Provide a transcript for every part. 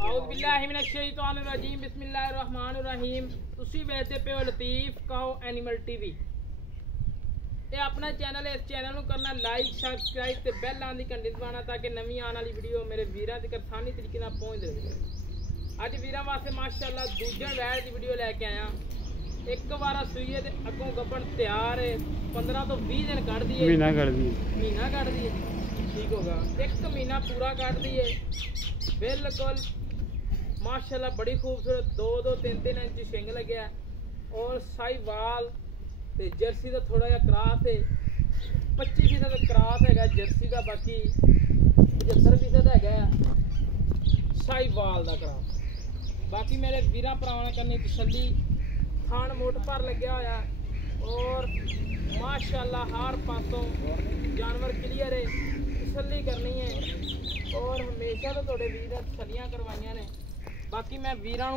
ਆਊਜ਼ ਬਿੱਲਾਹਿ ਮਿਨਸ਼ ਸ਼ੈਤਾਨਿਰ regime ਬਿਸਮਿल्लाहिर रहमानिर रहीम। ਤੁਸੀਂ ਵੇਖਦੇ ਪਿਓ ਲਤੀਫ ਕਾਓ ਐਨੀਮਲ ਟੀਵੀ। ਇਹ ਆਪਣਾ ਚੈਨਲ ਹੈ। ਇਸ ਚੈਨਲ ਨੂੰ ਕਰਨਾ ਲਾਈਕ ਸਬਸਕ੍ਰਾਈਬ ਤੇ ਬੈਲ ਆਨ ਦੀ ਘੰਟੀ ਦਬਾਉਣਾ ਤਾਂ ਕਿ ਨਵੀਂ ਆਉਣ ਵਾਲੀ ਵੀਡੀਓ ਮੇਰੇ ਵੀਰਾਂ ਤੱਕ ਆਸਾਨੀ ਤਰੀਕੇ ਨਾਲ ਪਹੁੰਚ ਜਾਵੇ। ਅੱਜ ਵੀਰਾਂ ਵਾਸਤੇ ਮਾਸ਼ਾਅੱਲਾ ਦੂਜੇ ਵੈਰ ਦੀ ਵੀਡੀਓ ਲੈ ਕੇ ਆਇਆ। ਇੱਕ ਵਾਰਾ ਸੂਈਏ ਤੇ ਅੱਗੋਂ ਗੱਬਣ ਤਿਆਰ ਹੈ। 15 ਤੋਂ 20 ਦਿਨ ਕੱਢਦੀ ਹੈ। ਮਹੀਨਾ ਕੱਢਦੀ ਹੈ। ठीक होगा। एक महीना पूरा काट दिए बिल्कुल माशाल्लाह बड़ी खूबसूरत 2-3 इंच शिंग लगे और साहिवाल ते जर्सी का थोड़ा जिहा क्रॉस है। 25% क्रॉस है जर्सी का, बाकी 75% है साहिवाल का क्रॉस। बाकी मेरे वीरां भरावां करनी तसल्ली थान मोट भर लग्या होया और माशाल्लाह हर पासों जानवर क्लीयर है। तसल्ली करनी है और हमेशा तो थोड़े वीर तसलियां करवाइया ने। बाकी मैं वीरां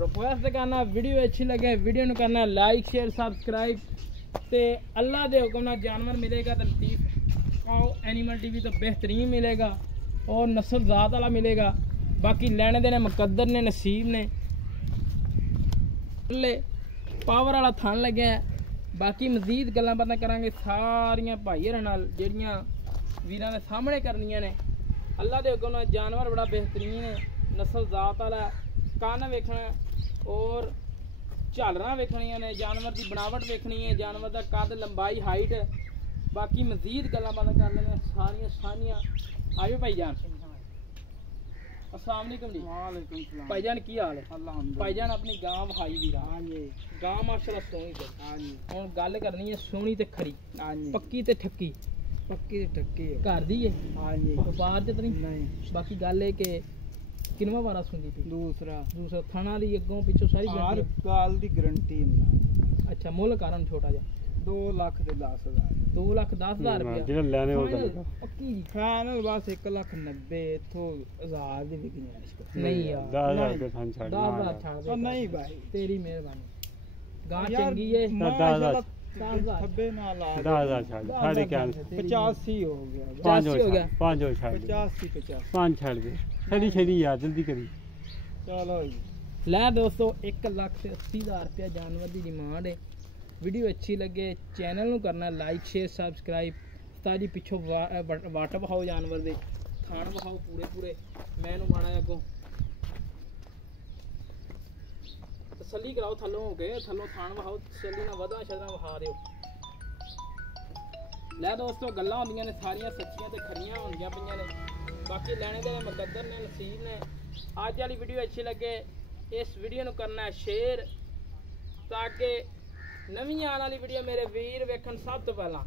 रिक्वेस्ट करना वीडियो अच्छी लगे वीडियो नूं करना लाइक शेयर सबसक्राइब ते अल्लाह दे हुक्म नाल जानवर मिलेगा तो लतीफ काओ एनिमल टीवी तो बेहतरीन मिलेगा और नस्ल ज़ात वाला मिलेगा। बाकी लेने देने मुकद्दर ने नसीब ने पावर वाला थान लगे। बाकी मजीद गल्लां बातां करांगे सारियां भाईयां नाल जेहड़ियां वीरां दे सामने करनियां ने। अल्लाह दे हुक्म नाल जानवर बड़ा बेहतरीन है, नस्ल ज़ात वाला। कन्न वेखना और झालरां वेखनियां ने, जानवर की बनावट वेखनी है, जानवर का कद लंबाई हाइट। बाकी मजीद गल्लां बातां कर लैने सारियां सारियां। आयो भाईजान, अस्सलाम वालेकुम जी। वालेकुम सलाम भाईजान, की हाल है? भाईजान अपनी गां विखाई वीरा। हां जी, गां माशाल्लाह सोहनी है। हां जी, हुण गल करनी है सोहनी ते खरी। हां जी, पक्की ते ठक्की। पक्की टक्की घर दी है। हाँ जी, बाहर ते नहीं। बाकी गल है कि किनवा वारा सुनदी पई? दूसरा थाना दी अगों पिछों सारी हर गाल दी गारंटी। अच्छा, मुल कारण छोटा जा 2,10,000 2,10,000 रुपया जेड़ा लेने होगा पक्की फाइनल बस 1,90,000 इथों 1000 दी विकनी नहीं यार। 10,000 के थान छाड़ 10,000 छाड़ दे। नहीं भाई तेरी मेहरबानी। गां चंगी है। 10,000 थब्बे ना ला 10,000 छाड़ 85 हो गया। 5 हो गया 5 हो छाड़ 85 5 छाड़ दे। छड़ी यार जल्दी करी। चलो जी ले दोस्तों 1,80,000 रुपया जानवर की डिमांड है। वीडियो अच्छी लगे चैनल नूं करना लाइक शेयर सबसक्राइब। ताजी पिछों वाट बहाओ जानवर दे थान बहाओ पूरे मैं माड़ा अगों तसल्ली कराओ। थल्लों हो गए थल्लों थान बहाओ तसल्ली ना वधा शधा बहा दिओ। लै दोस्तों गल्लां होंदियां ने सारियां सच्चियां ते खरियां होंदियां पईयां ने। बाकी लैने दे मुकद्दर ने नसीब ने। अज वाली वीडियो अच्छी लगे इस वीडियो नूं करना है शेयर ताकि नवीं आने वाली वीडियो मेरे वीर वेखन। सब तो पहला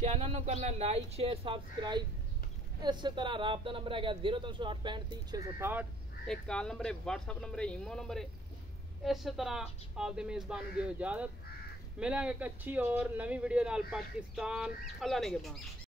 चैनल नूं करना लाइक शेयर सबसक्राइब। इस तरह राबता नंबर है 0308 65 30 660। एक कॉल नंबर है, व्हाट्सअप नंबर है, ईमो नंबर है। इस तरह आपके मेज़बान दिओ इजाज़त। मिलेंगे एक अच्छी और नवी वीडियो नाल। पाकिस्तान अल्लाह ने के बाद।